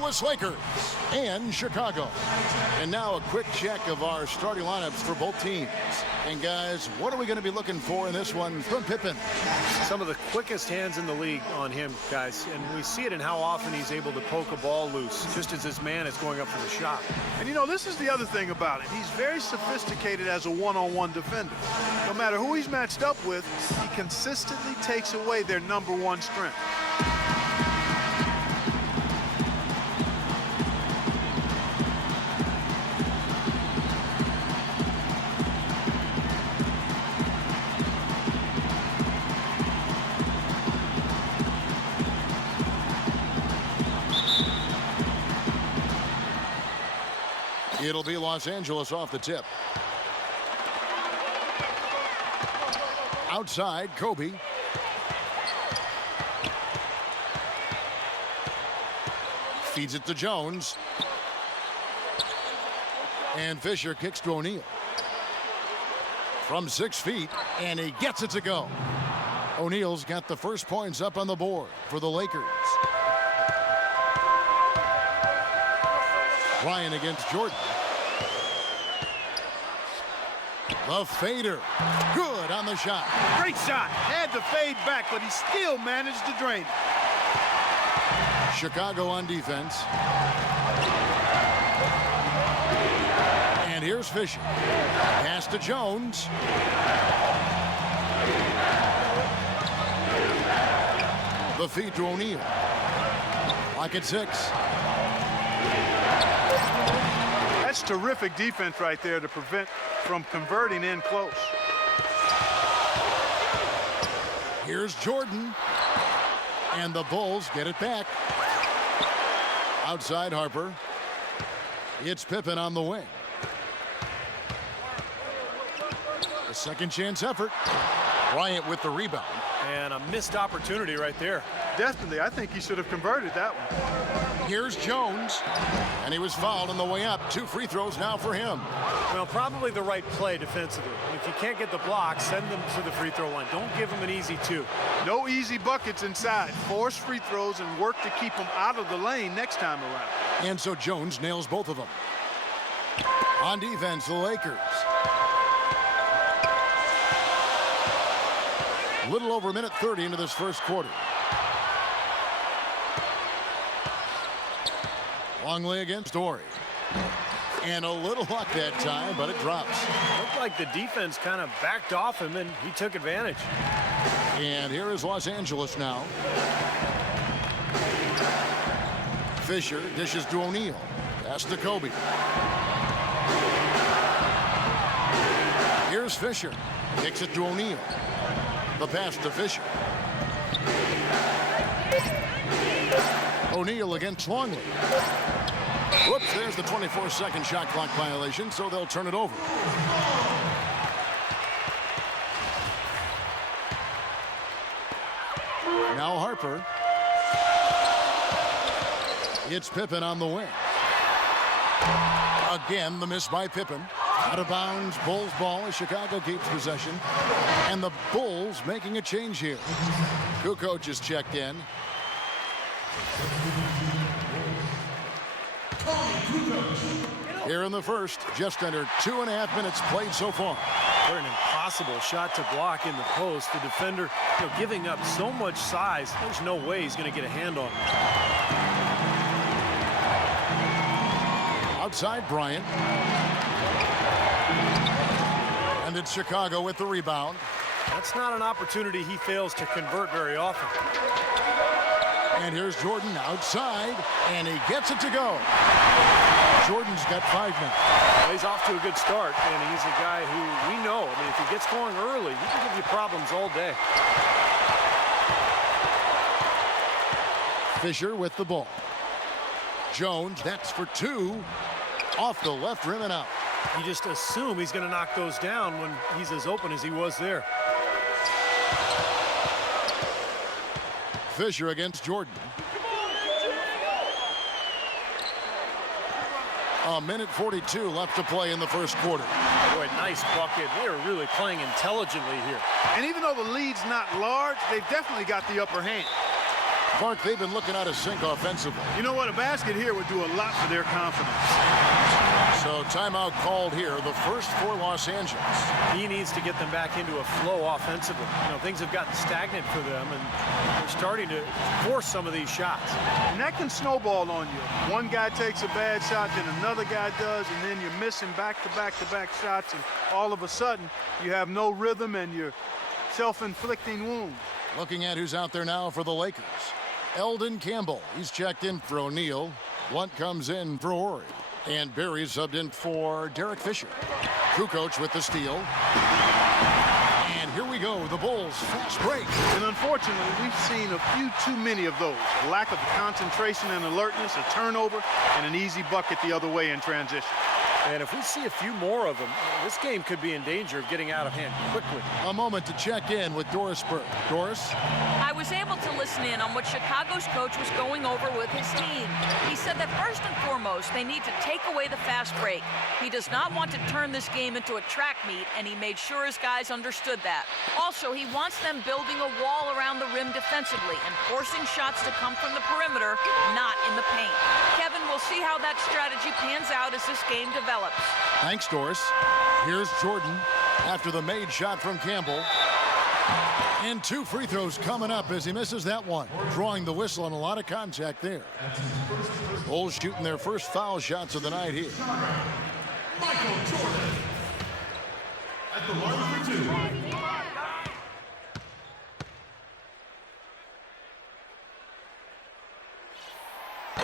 Lakers and Chicago. And now a quick check of our starting lineups for both teams. And guys, what are we going to be looking for in this one from Pippen? Some of the quickest hands in the league on him, guys. And we see it in how often he's able to poke a ball loose, just as his man is going up for the shot. And you know, this is the other thing about it. He's very sophisticated as a one-on-one defender. No matter who he's matched up with, he consistently takes away their #1 strength. It'll be Los Angeles off the tip. Outside, Kobe. Feeds it to Jones. And Fisher kicks to O'Neal. From 6 feet, and he gets it to go. O'Neal's got the first points up on the board for the Lakers. Ryan against Jordan. The fader. Good on the shot. Great shot. Had to fade back, but he still managed to drain it. Chicago on defense. And here's Fisher. Pass to Jones. The feed to O'Neal. Lock at 6. That's terrific defense right there to prevent from converting in close. Here's Jordan. And the Bulls get it back. Outside Harper. It's Pippen on the wing. A second chance effort. Bryant with the rebound. And a missed opportunity right there. Definitely, I think he should have converted that one. Here's Jones. And he was fouled on the way up. 2 free throws now for him. Well, probably the right play defensively. If you can't get the block, send them to the free throw line. Don't give them an easy 2. No easy buckets inside. Force free throws and work to keep them out of the lane next time around. And so Jones nails both of them. On defense, the Lakers. Little over a minute 30 into this first quarter. Longley against Story. And a little luck that time, but it drops. Looked like the defense kind of backed off him, and he took advantage. And here is Los Angeles now. Fisher dishes to O'Neal. Pass to Kobe. Here's Fisher. Kicks it to O'Neal. The pass to Fisher. O'Neal against Longley. Whoops, there's the 24-second shot clock violation, so they'll turn it over. Now Harper. It's Pippen on the wing. Again, the miss by Pippen. Out of bounds, Bulls ball as Chicago keeps possession. And the Bulls making a change here. Kukoc is checked in. Here in the first, just under 2.5 minutes played so far. What an impossible shot to block in the post. The defender, giving up so much size, there's no way he's going to get a hand on him. Outside Bryant. And it's Chicago with the rebound. That's not an opportunity he fails to convert very often. And here's Jordan outside, and he gets it to go. Jordan's got 5 now. Well, he's off to a good start, and he's a guy who we know. I mean, if he gets going early, he can give you problems all day. Fisher with the ball. Jones, that's for 2. Off the left rim and out. You just assume he's going to knock those down when he's as open as he was there. Fisher against Jordan. A minute 42 left to play in the first quarter. Boy, nice bucket. They are really playing intelligently here. And even though the lead's not large, they've definitely got the upper hand. Clark, they've been looking out of sync offensively. You know what? A basket here would do a lot for their confidence. So timeout called here, the first for Los Angeles. He needs to get them back into a flow offensively. You know, things have gotten stagnant for them, and they're starting to force some of these shots. And that can snowball on you. One guy takes a bad shot, then another guy does, and then you're missing back-to-back-to-back shots, and all of a sudden you have no rhythm and you're self-inflicting wounds. Looking at who's out there now for the Lakers. Eldon Campbell, he's checked in for O'Neal. Lunt comes in for Horry. And Barry subbed in for Derek Fisher. Kukoc with the steal. And here we go, the Bulls fast break. And unfortunately, we've seen a few too many of those. A lack of concentration and alertness, a turnover, and an easy bucket the other way in transition. And if we see a few more of them, this game could be in danger of getting out of hand quickly. A moment to check in with Doris Burke. Doris? I was able to listen in on what Chicago's coach was going over with his team. He said that first and foremost, they need to take away the fast break. He does not want to turn this game into a track meet, and he made sure his guys understood that. Also, he wants them building a wall around the rim defensively and forcing shots to come from the perimeter, not in the paint. Kevin, we'll see how that strategy pans out as this game develops. Thanks, Doris. Here's Jordan after the made shot from Campbell. And 2 free throws coming up as he misses that one. Drawing the whistle and a lot of contact there. Bulls shooting their first foul shots of the night here. Michael Jordan at the line for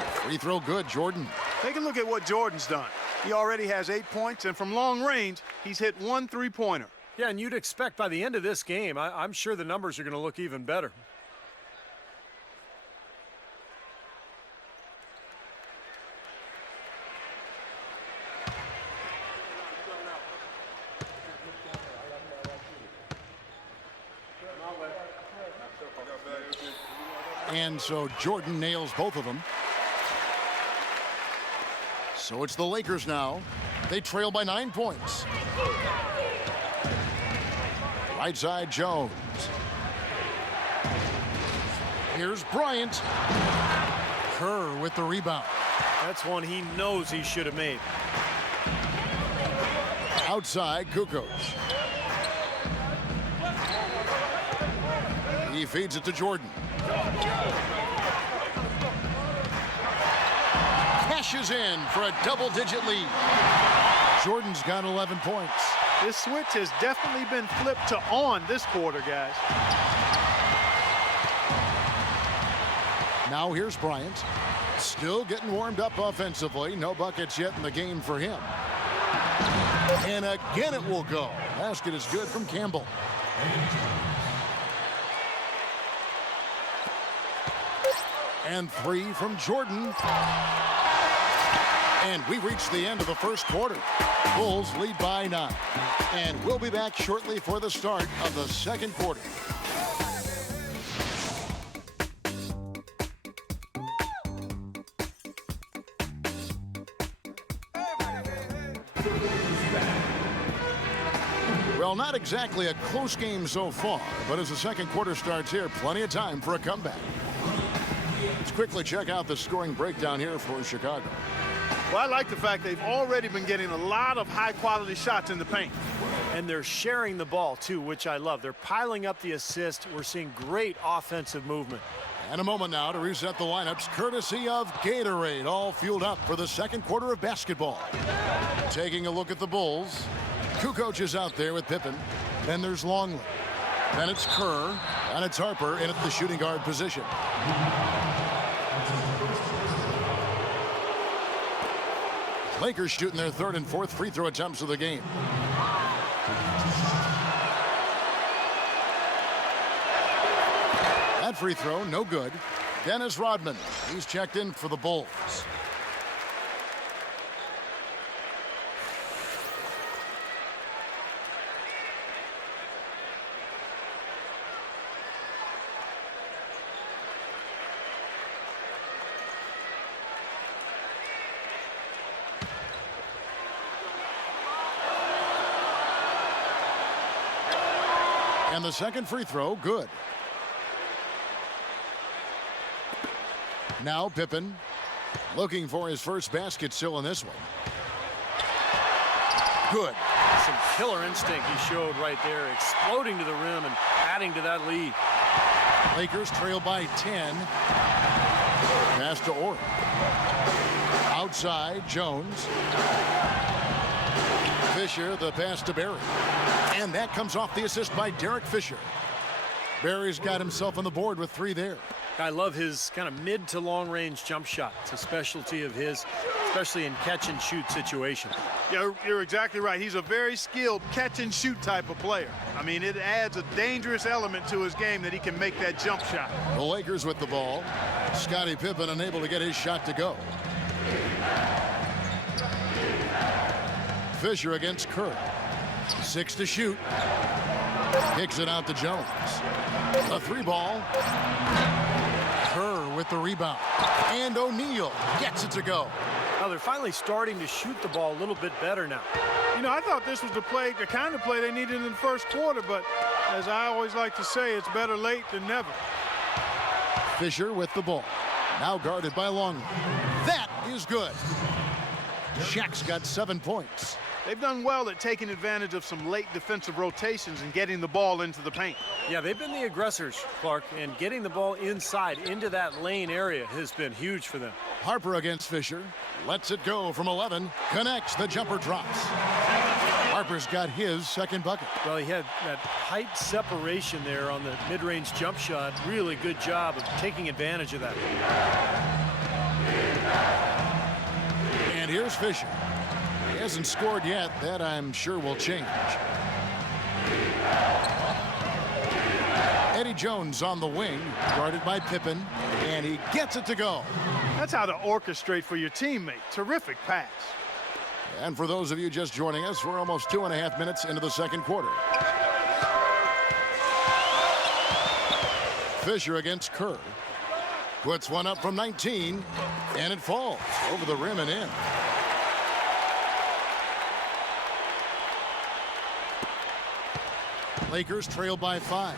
2. Free throw good, Jordan. Take a look at what Jordan's done. He already has 8 points, and from long range, he's hit 1 3-pointer. Yeah, and you'd expect by the end of this game, I'm sure the numbers are going to look even better. And so Jordan nails both of them. So it's the Lakers now. They trail by 9 points. Right side, Jones. Here's Bryant. Kerr with the rebound. That's one he knows he should have made. Outside, Kukoc. He feeds it to Jordan. Cashes in for a double-digit lead. Jordan's got 11 points. This switch has definitely been flipped to on this quarter, guys. Now here's Bryant. Still getting warmed up offensively. No buckets yet in the game for him. And again it will go. Basket is good from Campbell. And 3 from Jordan. And we reached the end of the first quarter. Bulls lead by 9. And we'll be back shortly for the start of the second quarter. Well, not exactly a close game so far, but as the second quarter starts here, plenty of time for a comeback. Let's quickly check out the scoring breakdown here for Chicago. Well, I like the fact they've already been getting a lot of high-quality shots in the paint. And they're sharing the ball, too, which I love. They're piling up the assist. We're seeing great offensive movement. And a moment now to reset the lineups, courtesy of Gatorade, all fueled up for the second quarter of basketball. Taking a look at the Bulls, Kukoc is out there with Pippen. Then there's Longley. Then it's Kerr, and it's Harper in at the shooting guard position. Lakers shooting their 3rd and 4th free throw attempts of the game. That free throw, no good. Dennis Rodman, he's checked in for the Bulls. And the second free throw, good. Now Pippen looking for his first basket still in this one. Good. Some killer instinct he showed right there, exploding to the rim and adding to that lead. Lakers trail by 10. Pass to Orr. Outside, Jones. Fisher, the pass to Barry. And that comes off the assist by Derek Fisher. Barry's got himself on the board with 3 there. I love his kind of mid to long range jump shot. It's a specialty of his, especially in catch and shoot situations. Yeah, you're exactly right. He's a very skilled catch and shoot type of player. I mean, it adds a dangerous element to his game that he can make that jump shot. The Lakers with the ball. Scottie Pippen unable to get his shot to go. Fisher against Kerr. 6 to shoot. Kicks it out to Jones. A 3-ball. Kerr with the rebound. And O'Neal gets it to go. Now they're finally starting to shoot the ball a little bit better now. You know, I thought this was the kind of play they needed in the first quarter, but as I always like to say, it's better late than never. Fisher with the ball. Now guarded by Longley. That is good. Shaq's got 7 points. They've done well at taking advantage of some late defensive rotations and getting the ball into the paint. Yeah, they've been the aggressors, Clark, and getting the ball inside into that lane area has been huge for them. Harper against Fisher. Lets it go from 11. Connects. The jumper drops. Harper's got his second bucket. Well, he had that height separation there on the mid-range jump shot. Really good job of taking advantage of that. And here's Fisher. He hasn't scored yet. That, I'm sure, will change. Eddie Jones on the wing, guarded by Pippen, and he gets it to go. That's how to orchestrate for your teammate. Terrific pass. And for those of you just joining us, we're almost 2.5 minutes into the second quarter. Fisher against Kerr. Puts one up from 19, and it falls over the rim and in. Lakers trail by 5.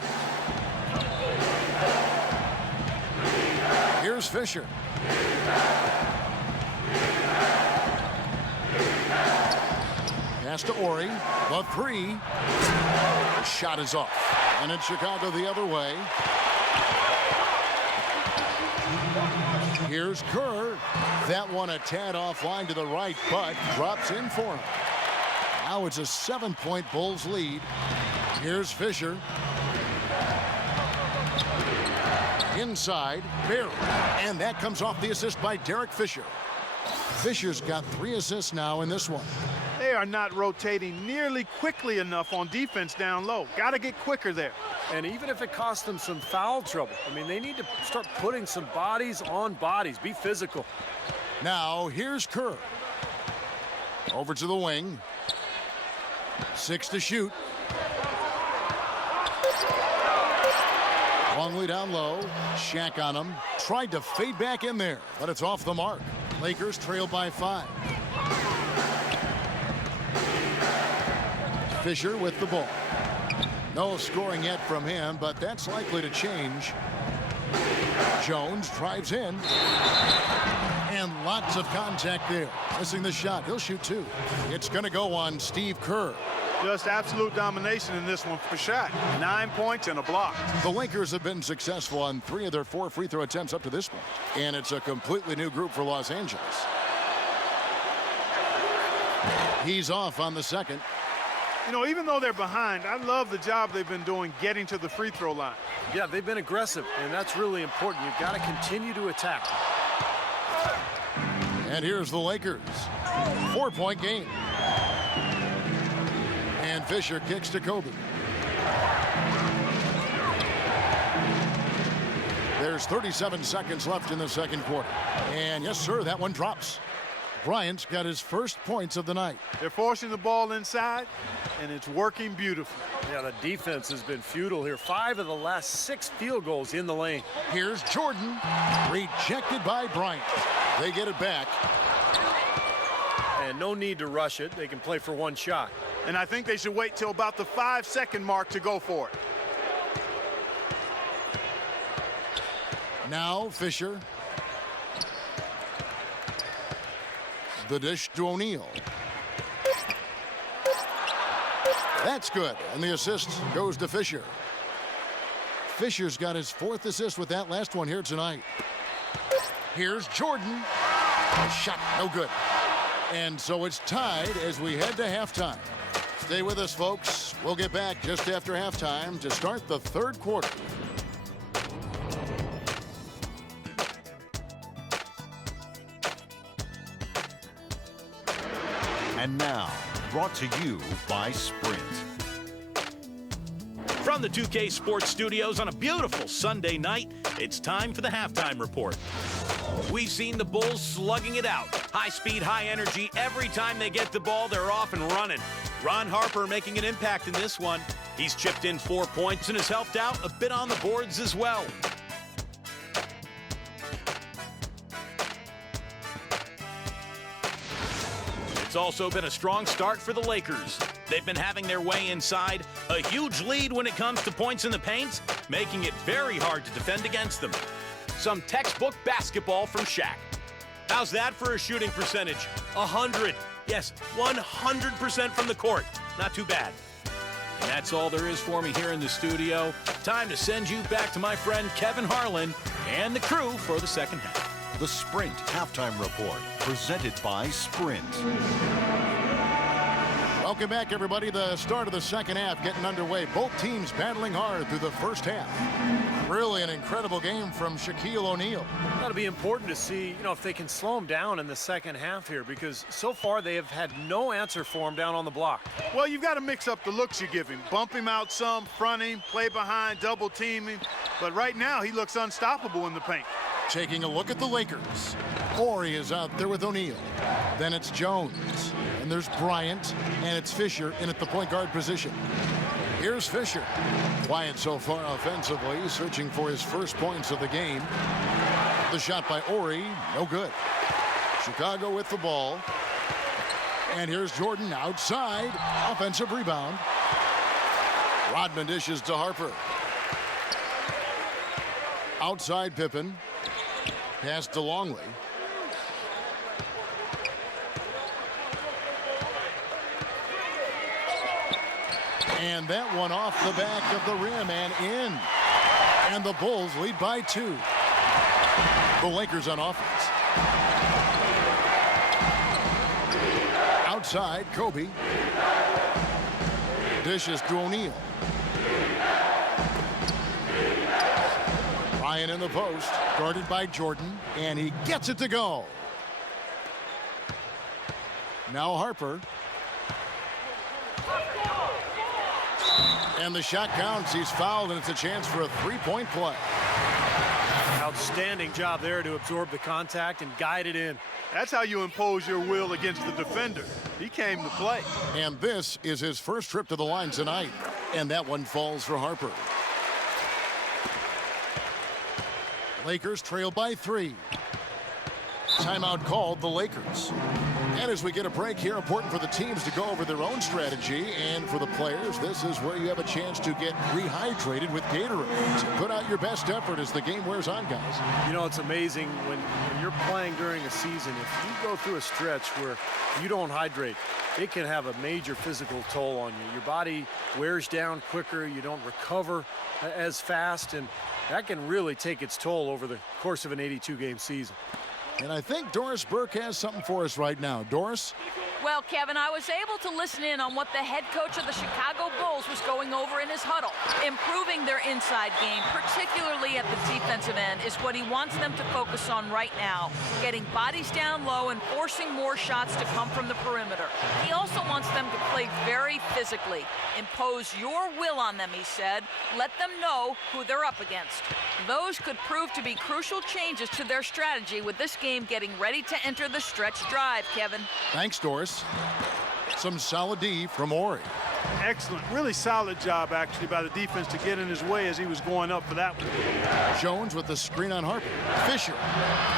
Here's Fisher. Pass to Ori. The 3. Shot is off. And it's Chicago the other way. Here's Kerr. That one a tad offline to the right, but drops in for him. Now it's a 7-point Bulls lead. Here's Fisher. Inside, Barry. And that comes off the assist by Derek Fisher. Fisher's got 3 assists now in this one. They are not rotating nearly quickly enough on defense down low. Got to get quicker there. And even if it costs them some foul trouble, I mean, they need to start putting some bodies on bodies. Be physical. Now, here's Kerr. Over to the wing. 6 to shoot. Longley down low. Shaq on him. Tried to fade back in there, but it's off the mark. Lakers trail by 5. Fisher with the ball. No scoring yet from him, but that's likely to change. Jones drives in. And lots of contact there. Missing the shot. He'll shoot 2. It's going to go on Steve Kerr. Just absolute domination in this one for Shaq. 9 points and a block. The Lakers have been successful on 3 of their 4 free throw attempts up to this point. And it's a completely new group for Los Angeles. He's off on the second. You know, even though they're behind, I love the job they've been doing getting to the free throw line. Yeah, they've been aggressive, and that's really important. You've got to continue to attack. And here's the Lakers. 4-point game. And Fisher kicks to Kobe. There's 37 seconds left in the second quarter. And yes, sir, that one drops. Bryant's got his first points of the night. They're forcing the ball inside, and it's working beautifully. Yeah, the defense has been futile here. 5 of the last 6 field goals in the lane. Here's Jordan. Rejected by Bryant. They get it back. And no need to rush it. They can play for 1 shot. And I think they should wait till about the 5-second mark to go for it. Now Fisher. The dish to O'Neal. That's good, and the assist goes to Fisher. Fisher's got his 4th assist with that last one here tonight. Here's Jordan. Shot, no good. And so it's tied as we head to halftime. Stay with us, folks. We'll get back just after halftime to start the 3rd quarter. And now, brought to you by Sprint. From the 2K Sports Studios on a beautiful Sunday night, it's time for the halftime report. We've seen the Bulls slugging it out. High speed, high energy. Every time they get the ball, they're off and running. Ron Harper making an impact in this one. He's chipped in 4 points and has helped out a bit on the boards as well. It's also been a strong start for the Lakers. They've been having their way inside, a huge lead when it comes to points in the paint, making it very hard to defend against them. Some textbook basketball from Shaq. How's that for a shooting percentage? 100. Yes, 100% from the court. Not too bad. And that's all there is for me here in the studio. Time to send you back to my friend Kevin Harlan and the crew for the second half. The Sprint Halftime Report, presented by Sprint. Welcome back, everybody. The start of the second half getting underway. Both teams battling hard through the first half. Really an incredible game from Shaquille O'Neal. That'll be important to see, if they can slow him down in the second half here, because so far they have had no answer for him down on the block. Well, you've got to mix up the looks you give him. Bump him out some, front him, play behind, double team him. But right now, he looks unstoppable in the paint. Taking a look at the Lakers. Horry is out there with O'Neal. Then it's Jones. And there's Bryant. And it's Fisher in at the point guard position. Here's Fisher. Quiet so far offensively, searching for his first points of the game. The shot by Horry, no good. Chicago with the ball. And here's Jordan outside. Offensive rebound. Rodman dishes to Harper. Outside Pippen. Pass to Longley. And that one off the back of the rim and in. And the Bulls lead by 2. The Lakers on offense. Outside, Kobe. Dishes to O'Neal. Ryan in the post, guarded by Jordan, and he gets it to go. Now Harper. And the shot counts. He's fouled, and it's a chance for a three-point play. Outstanding job there to absorb the contact and guide it in. That's how you impose your will against the defender. He came to play. And this is his first trip to the line tonight. And that one falls for Harper. Lakers trail by 3. Timeout called the Lakers. And as we get a break here, important for the teams to go over their own strategy, and for the players, this is where you have a chance to get rehydrated with Gatorade. So put out your best effort as the game wears on, guys. It's amazing when you're playing during a season, if you go through a stretch where you don't hydrate, it can have a major physical toll on you. Your body wears down quicker, you don't recover as fast, and that can really take its toll over the course of an 82-game season. And I think Doris Burke has something for us right now. Doris? Well, Kevin, I was able to listen in on what the head coach of the Chicago Bulls was going over in his huddle. Improving their inside game, particularly at the defensive end, is what he wants them to focus on right now. Getting bodies down low and forcing more shots to come from the perimeter. He also wants them to play very physically. Impose your will on them, he said. Let them know who they're up against. Those could prove to be crucial changes to their strategy with this game getting ready to enter the stretch drive, Kevin. Thanks, Doris. Some solid D from Horry. Excellent. Really solid job, actually, by the defense to get in his way as he was going up for that one. Jones with the screen on Harper. Fisher.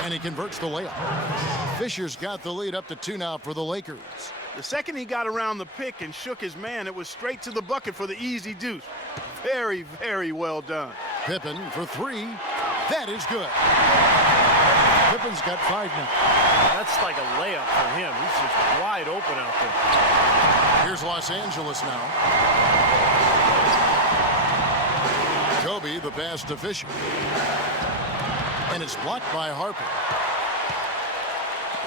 And he converts the layup. Fisher's got the lead up to 2 now for the Lakers. The second he got around the pick and shook his man, it was straight to the bucket for the easy deuce. Very, very well done. Pippen for 3. That is good. Pippen's got 5 now. That's like a layup for him. He's just wide open out there. Here's Los Angeles now. Kobe, the pass to Fisher. And it's blocked by Harper.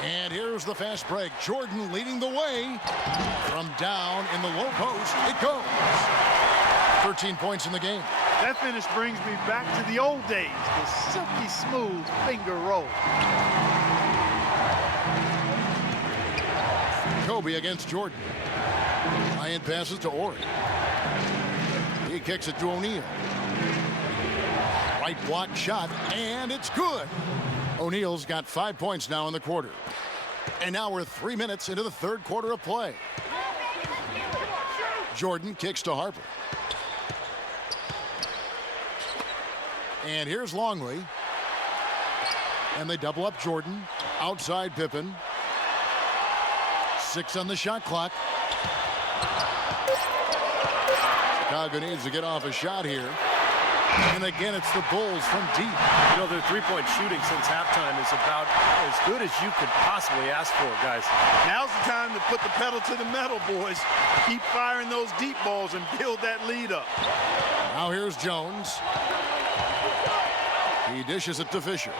And here's the fast break. Jordan leading the way. From down in the low post, it goes. 13 points in the game. That finish brings me back to the old days, the silky smooth finger roll. Kobe against Jordan. Ryan passes to Ori. He kicks it to O'Neal. Right block shot, and it's good. O'Neal's got 5 points now in the quarter. And now we're 3 minutes into the third quarter of play. Jordan kicks to Harper. And here's Longley. And they double up Jordan. Outside Pippen. 6 on the shot clock. Chicago needs to get off a shot here. And again, it's the Bulls from deep. You know, their three-point shooting since halftime is about as good as you could possibly ask for, guys. Now's the time to put the pedal to the metal, boys. Keep firing those deep balls and build that lead up. Now here's Jones. He dishes it to Fisher.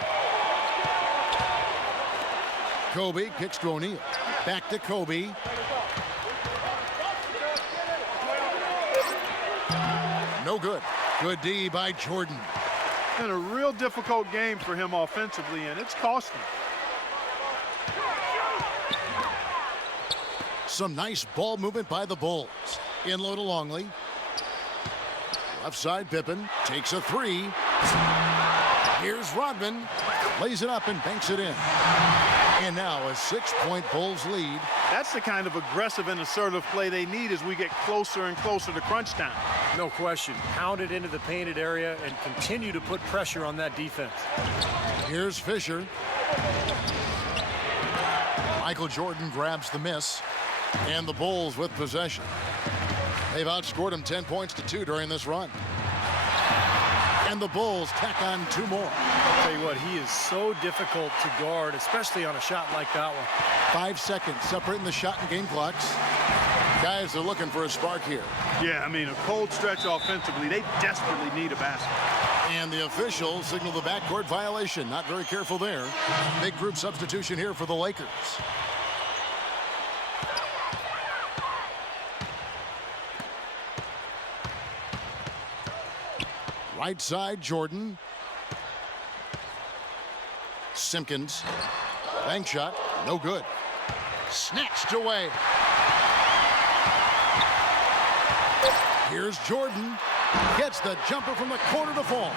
Kobe kicks to O'Neal. Back to Kobe. No good. Good D by Jordan. Been a real difficult game for him offensively, and it's cost him. Some nice ball movement by the Bulls. In low to Longley. Left side Pippen takes a 3. Here's Rodman. Lays it up and banks it in. And now a 6-point Bulls lead. That's the kind of aggressive and assertive play they need as we get closer and closer to crunch time. No question. Pound it into the painted area and continue to put pressure on that defense. Here's Fisher. Michael Jordan grabs the miss. And the Bulls with possession. They've outscored them 10 points to 2 during this run. And the Bulls tack on 2 more. I'll tell you what, he is so difficult to guard, especially on a shot like that one. 5 seconds separating the shot and game clocks. Guys are looking for a spark here. Yeah, I mean, a cold stretch offensively. They desperately need a basket. And the officials signal the backcourt violation. Not very careful there. Big group substitution here for the Lakers. Right side, Jordan. Simpkins. Bank shot. No good. Snatched away. Here's Jordan. Gets the jumper from the corner to fall.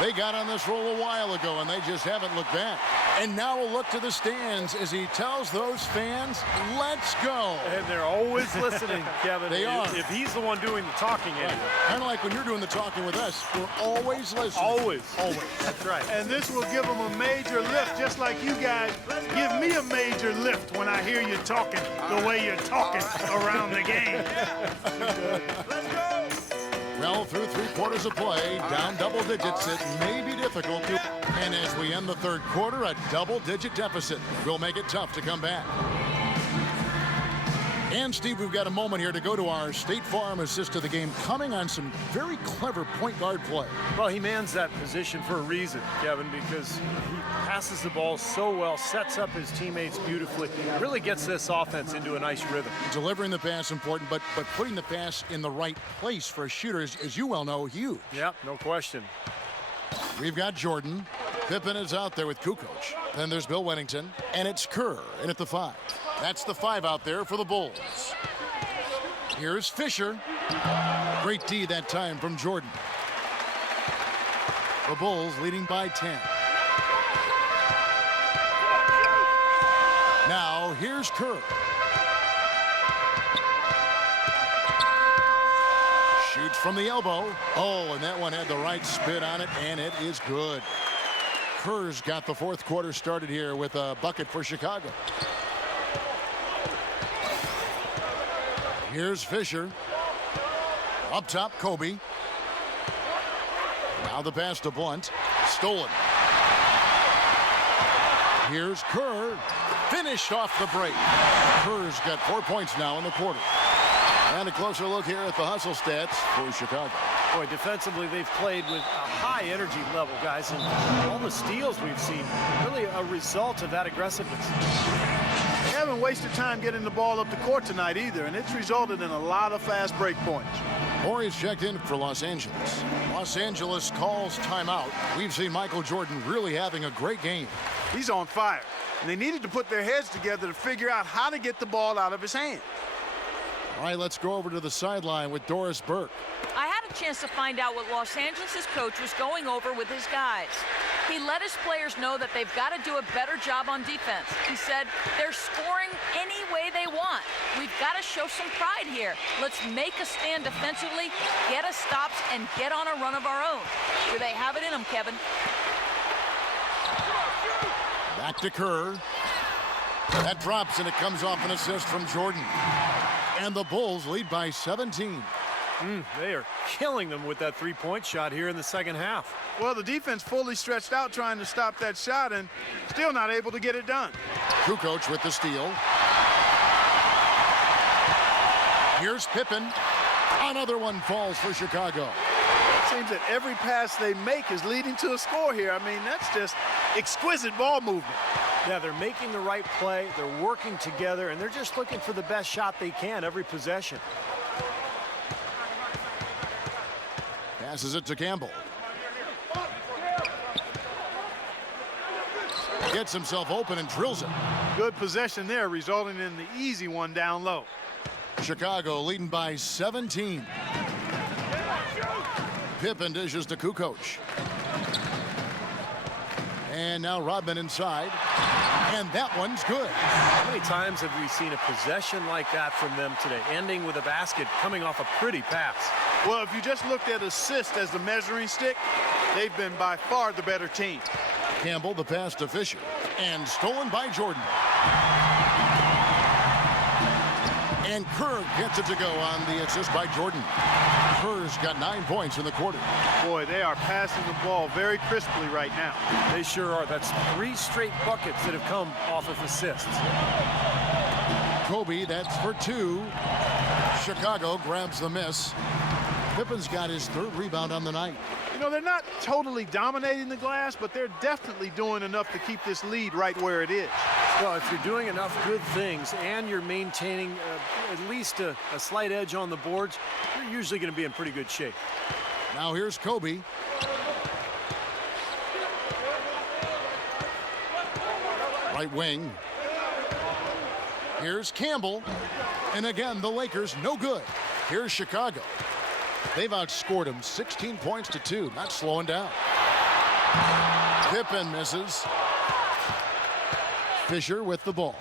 They got on this roll a while ago, and they just haven't looked back. And now we'll look to the stands as he tells those fans, let's go. And they're always listening, Kevin. They are. If he's the one doing the talking anyway. Kind of like when you're doing the talking with us. We're always listening. Always. Always. That's right. And this will give them a major lift, just like you guys give me a major lift when I hear you talking the way you're talking around the game. Well, through 3 quarters of play, down double digits, it may be difficult to. And as we end the third quarter, a double-digit deficit will make it tough to come back. And, Steve, we've got a moment here to go to our State Farm assist to the game, coming on some very clever point guard play. Well, he mans that position for a reason, Kevin, because he passes the ball so well, sets up his teammates beautifully, really gets this offense into a nice rhythm. Delivering the pass important, but putting the pass in the right place for a shooter is, as you well know, huge. Yep, no question. We've got Jordan. Pippen is out there with Kukoc. Then there's Bill Wennington, and it's Kerr in at the 5. That's the 5 out there for the Bulls. Here's Fisher. Great D that time from Jordan. The Bulls leading by 10. Now here's Kerr. Shoots from the elbow. Oh, and that one had the right spin on it, and it is good. Kerr's got the fourth quarter started here with a bucket for Chicago. Here's Fisher. Up top, Kobe. Now the pass to Blunt. Stolen. Here's Kerr. Finished off the break. Kerr's got 4 points now in the quarter. And a closer look here at the hustle stats for Chicago. Boy, defensively, they've played with a high energy level, guys, and all the steals we've seen, really a result of that aggressiveness. They haven't wasted time getting the ball up the court tonight either, and it's resulted in a lot of fast break points. Horry's checked in for Los Angeles. Los Angeles calls timeout. We've seen Michael Jordan really having a great game. He's on fire, and they needed to put their heads together to figure out how to get the ball out of his hand. All right, let's go over to the sideline with Doris Burke. I had a chance to find out what Los Angeles' coach was going over with his guys. He let his players know that they've got to do a better job on defense. He said, they're scoring any way they want. We've got to show some pride here. Let's make a stand defensively, get us stops, and get on a run of our own. Do they have it in them, Kevin? Back to Kerr. That drops, and it comes off an assist from Jordan. And the Bulls lead by 17. They are killing them with that three-point shot here in the second half. Well, the defense fully stretched out trying to stop that shot and still not able to get it done. Kukoc with the steal. Here's Pippen. Another one falls for Chicago. It seems that every pass they make is leading to a score here. I mean, that's just exquisite ball movement. Yeah, they're making the right play, they're working together, and they're just looking for the best shot they can every possession. Passes it to Campbell. Gets himself open and drills it. Good possession there, resulting in the easy one down low. Chicago leading by 17. Pippen dishes to Kukoc. And now Rodman inside. And that one's good. How many times have we seen a possession like that from them today, ending with a basket coming off a pretty pass? Well, if you just looked at assist as the measuring stick, they've been by far the better team. Campbell, the pass to Fisher. And stolen by Jordan. And Kerr gets it to go on the assist by Jordan. Kerr's got 9 points in the quarter. Boy, they are passing the ball very crisply right now. They sure are. That's 3 straight buckets that have come off of assists. Kobe, that's for 2. Chicago grabs the miss. Pippen's got his 3rd rebound on the night. You know, they're not totally dominating the glass, but they're definitely doing enough to keep this lead right where it is. Well, if you're doing enough good things and you're maintaining at least a slight edge on the boards, you're usually going to be in pretty good shape. Now here's Kobe. Right wing. Here's Campbell. And again, the Lakers no good. Here's Chicago. They've outscored them 16 points to 2. Not slowing down. Pippen misses. Fisher with the ball.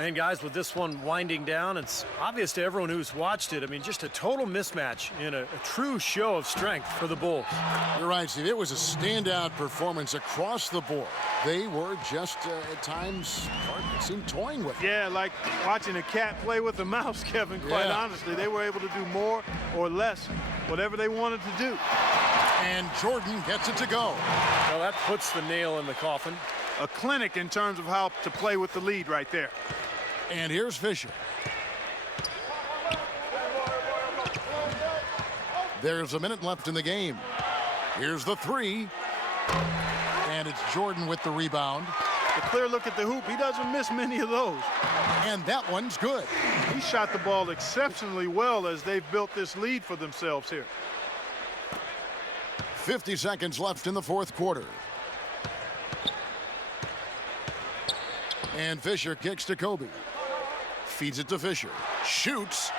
And guys, with this one winding down, it's obvious to everyone who's watched it. I mean, just a total mismatch in a true show of strength for the Bulls. You're right, Steve. It was a standout performance across the board. They were just, at times, it seemed toying with it. Yeah, like watching a cat play with a mouse, Kevin, quite honestly. They were able to do more or less, whatever they wanted to do. And Jordan gets it to go. Well, that puts the nail in the coffin. A clinic in terms of how to play with the lead right there. And here's Fisher. There's a minute left in the game. Here's the 3. And it's Jordan with the rebound. A clear look at the hoop. He doesn't miss many of those. And that one's good. He shot the ball exceptionally well as they've built this lead for themselves here. 50 seconds left in the 4th quarter. And Fisher kicks to Kobe. Feeds it to Fisher. Shoots.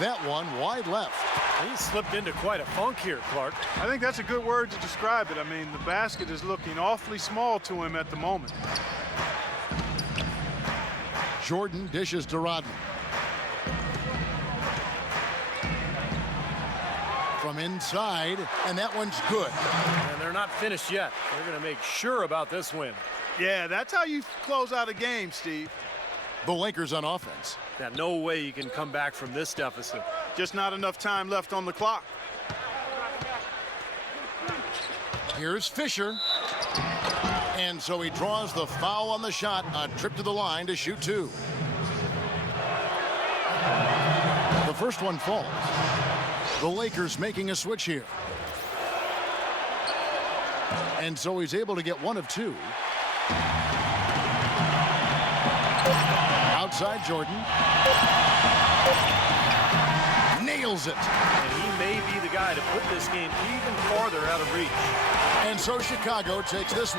That one wide left. He slipped into quite a funk here, Clark. I think that's a good word to describe it. I mean, the basket is looking awfully small to him at the moment. Jordan dishes to Rodman. From inside, and that one's good. And they're not finished yet. They're going to make sure about this win. Yeah, that's how you close out a game, Steve. The Lakers on offense. Yeah, no way you can come back from this deficit. Just not enough time left on the clock. Here's Fisher. And so he draws the foul on the shot. A trip to the line to shoot 2. The first one falls. The Lakers making a switch here. And so he's able to get 1 of 2. Outside Jordan. Nails it. And he may be the guy to put this game even farther out of reach. And so Chicago takes this one.